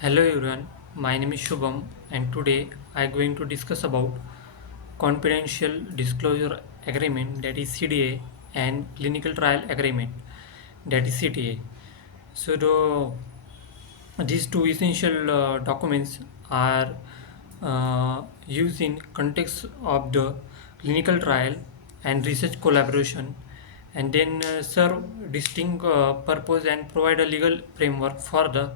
Hello everyone, my name is Shubham and today I am going to discuss about confidential disclosure agreement, that is CDA, and clinical trial agreement, that is CTA. So these two essential documents are used in context of the clinical trial and research collaboration, and then serve distinct purpose and provide a legal framework for the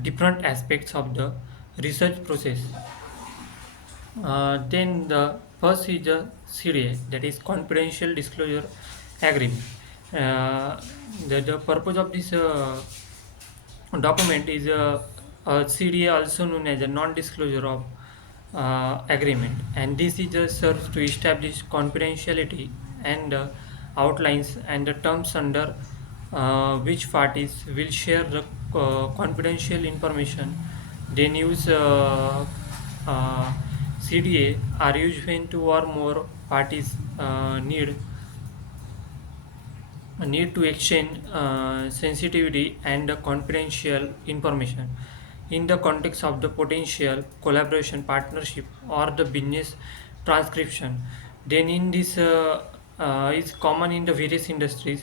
different aspects of the research process. Then the first is the CDA, that is confidential disclosure agreement. Uh, the purpose of this document is a CDA, also known as a non-disclosure of agreement, and this is serves to establish confidentiality and outlines and the terms under which parties will share the confidential information. Then use CDA are used when two or more parties need to exchange sensitivity and confidential information in the context of the potential collaboration, partnership, or the business transcription. Then in this is common in the various industries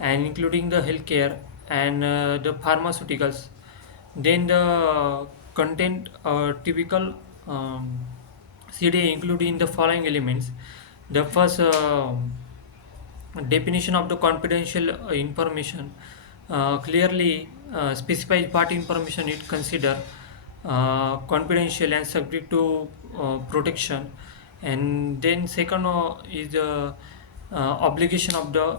and including the healthcare and the pharmaceuticals. Then the content typical CDA including the following elements. The first definition of the confidential information clearly specifies what information it consider confidential and subject to protection. And then second is the obligation of the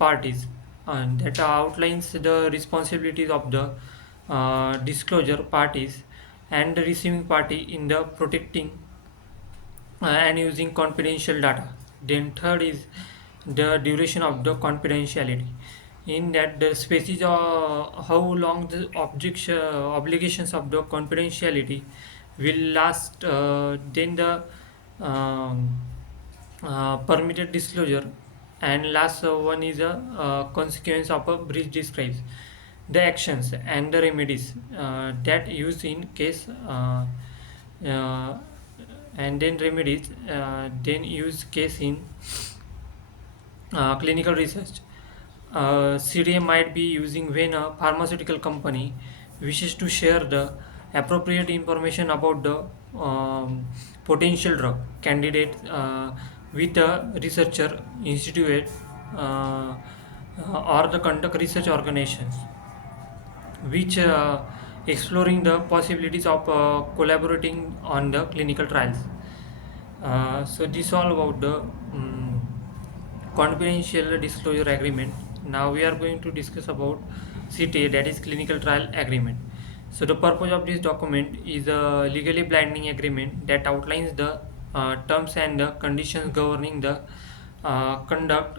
parties, and that outlines the responsibilities of the disclosure parties and the receiving party in the protecting and using confidential data. Then third is the duration of the confidentiality. In that, the species how long the obligations of the confidentiality will last. Then the um, permitted disclosure, and last one is a consequence of a breach describes the actions and the remedies that use in case uh, and then remedies then use case in clinical research. CDA might be using when a pharmaceutical company wishes to share the appropriate information about the potential drug candidate with a researcher institute or the conduct research organizations which exploring the possibilities of collaborating on the clinical trials. So this all about the confidential disclosure agreement. Now we are going to discuss about CTA, that is clinical trial agreement. So the purpose of this document is a legally binding agreement that outlines the terms and the conditions governing the conduct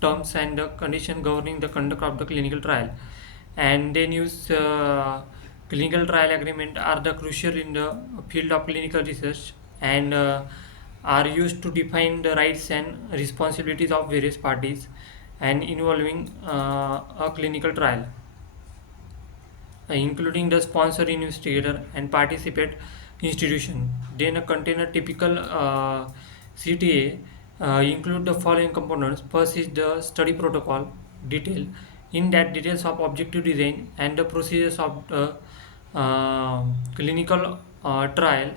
terms and the condition governing the conduct of the clinical trial. And then use clinical trial agreement are the crucial in the field of clinical research and are used to define the rights and responsibilities of various parties and involving a clinical trial, including the sponsor, investigator, and participate institution. Then a container typical CTA include the following components. First is the study protocol detail. In that, details of objective design and the procedures of the clinical trial.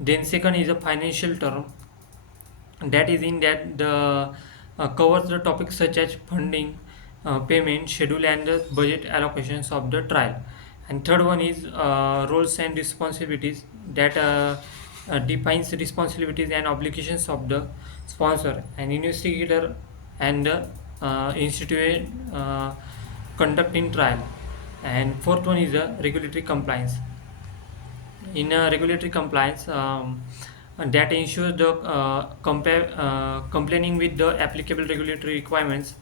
Then second is a financial term, that is in that the covers the topics such as funding, payment schedule, and the budget allocations of the trial. And third one is roles and responsibilities, that defines responsibilities and obligations of the sponsor and investigator and the institute conducting trial. And fourth one is a regulatory compliance. In regulatory compliance, that ensures the complying with the applicable regulatory requirements,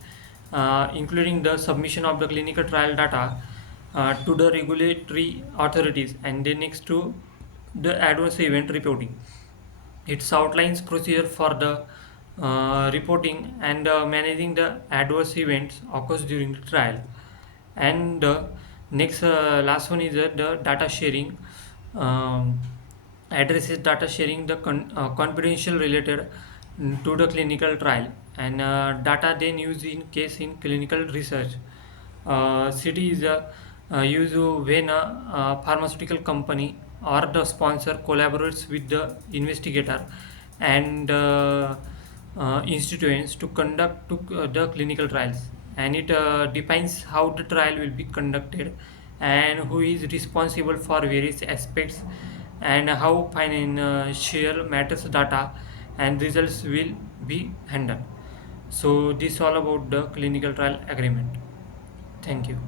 including the submission of the clinical trial data to the regulatory authorities, and then next to the adverse event reporting. It outlines procedure for the reporting and managing the adverse events occurs during the trial. And Next, last one is the data sharing. Um, addresses data sharing the confidential related to the clinical trial, and data then used in case in clinical research. CT is used when a pharmaceutical company or the sponsor collaborates with the investigator and institutions to conduct the clinical trials, and it defines how the trial will be conducted and who is responsible for various aspects and how financial matters data and results will be handled. So this all about the clinical trial agreement. Thank you.